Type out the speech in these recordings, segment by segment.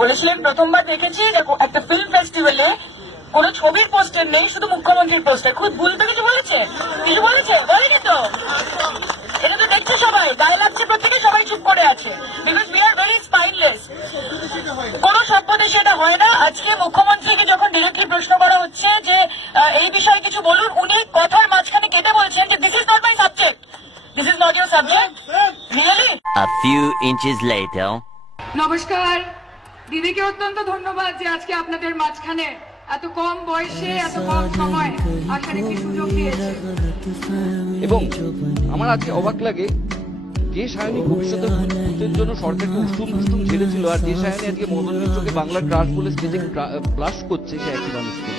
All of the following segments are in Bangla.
বলেছিলেন প্রথমবার দেখেছি একটা ফিল্ম ফেস্টিভ্যালে কোন ছবির পোস্টার নেই, শুধু মুখ্যমন্ত্রীর পোস্টার। খুব ভুল তো কিছু বলেছে? বলেনি তো? এটা তো দেখছে সবাই, গায়ে লাগছে প্রত্যেকে, সবাই চুপ করে আছে। Because we are very spineless. কোন সভ্য দেশে এটা হয় না। আজকে মুখ্যমন্ত্রীকে যখন ডিরেক্টলি প্রশ্ন করা হচ্ছে যে এই বিষয়ে কিছু বলুন, উনি কথার মাঝখানে কেটে বলছেন যে this is not my subject, this is not your subject. Really? A few inches later. নমস্কার। দিদিকে অত্যন্ত ধন্যবাদ যে আজকে আপনাদের মাঝখানে এত কম বয়সে এত কম সময় আসার একটি সুযোগ দিয়েছে। এবং আমার আজকে অবাক লাগে, যে সায়নী ভবিষ্যতে ভূতের জন্য সরকারকে উষ্টুম পুষ্টুম ঝেড়েছিল, আর যে সায়নী আজকে মদন মিত্রকে বাংলার ক্রাশ বলে স্টেজে প্লাস করছে, সে একই মানুষকে।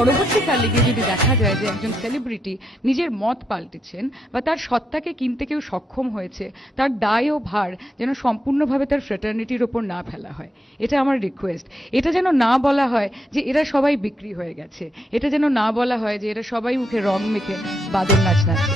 পরবর্তীকালে গিয়ে যদি দেখা যায় যে একজন সেলিব্রিটি নিজের মত পাল্টেছেন বা তার সত্তাকে কিনতে কেউ সক্ষম হয়েছে, তার দায় ও ভার যেন সম্পূর্ণভাবে তার ফ্রেটার্নিটির ওপর না ফেলা হয়। এটা আমার রিকোয়েস্ট। এটা যেন না বলা হয় যে এরা সবাই বিক্রি হয়ে গেছে, এটা যেন না বলা হয় যে এরা সবাই মুখে রং মেখে বাদল নাচ নাচছে।